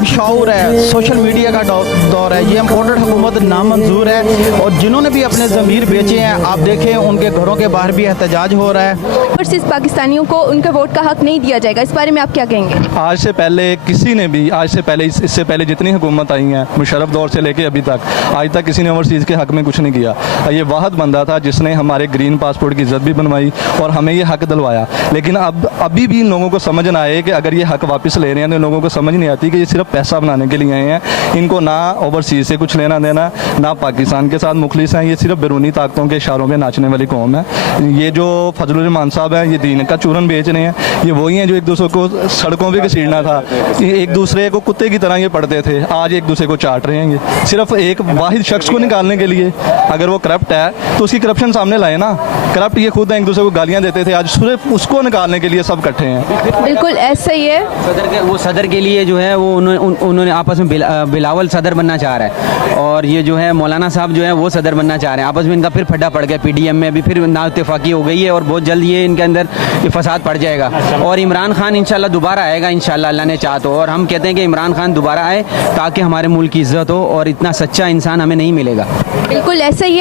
कम शऊर है, social media का दौर है, ये इम्पोर्टेड हुकूमत नामंजूर है। और जिन्होंने भी अपने ज़मीर बेचे हैं, आप देखें उनके घरों के बाहर भी एहतजाज हो रहा है। ओवरसीज़ पाकिस्तानियों को उनके वोट का हक नहीं दिया जाएगा, इस बारे में आप क्या कहेंगे? आज से पहले किसी ने भी, आज से पहले इससे पहले जितनी हुकूमत आई हैं, मुशर्रफ दौर से लेके अभी तक, आज तक किसी ने ओवरसीज़ के हक़ में कुछ नहीं किया। ये वाहद बंदा था जिसने हमारे ग्रीन पासपोर्ट की इज़्ज़त भी बनवाई और हमें ये हक़ दिलवाया। लेकिन अब अभी भी इन लोगों को समझ ना आए कि अगर ये हक़ वापस ले रहे हैं तो इन लोगों को समझ नहीं आती कि ये सिर्फ पैसा बनाने के लिए आए हैं। इनको ना ओवरसीज़ से कुछ लेना देना, ना पाकिस्तान के साथ मुखलिस हैं। ये सिर्फ बैरूनी ताकतों के इशारों पे नाचने वाली कौम है। ये जो फजलुर रहमान साहब हैं, ये दीन का चूरन बेच रहे हैं। ये वही हैं जो एक दूसरे को सड़कों पे घसीटना था, एक दूसरे को कुत्ते की तरह ये पढ़ते थे, आज एक दूसरे को चाट रहे हैं। ये सिर्फ एक वाहिद शख्स को निकालने के लिए, अगर वो करप्ट है तो उसकी करप्शन सामने लाए ना। करप्ट ये खुद एक दूसरे को गालियाँ देते थे, आज सिर्फ उसको निकालने के लिए सब इकट्ठे हैं। बिल्कुल ऐसा ही है। सदर के लिए जो है वो उन्होंने आपस में बिलावल सदर बनना चाह रहा है, और ये जो है मौलाना साहब जो है वो सदर बनना चाह रहे हैं। आपस में इनका फिर फड्डा पड़ गया, पीडीएम में भी फिर ना इत्तेफाकी हो गई है और बहुत जल्द ये इनके अंदर ये फसाद पड़ जाएगा। और इमरान खान इंशाल्लाह दोबारा आएगा, इंशाल्लाह अल्लाह ने चाहा तो। और हम कहते हैं कि इमरान खान दोबारा आए ताकि हमारे मुल्क की इज़्ज़त हो, और इतना सच्चा इंसान हमें नहीं मिलेगा। बिल्कुल ऐसा ही है।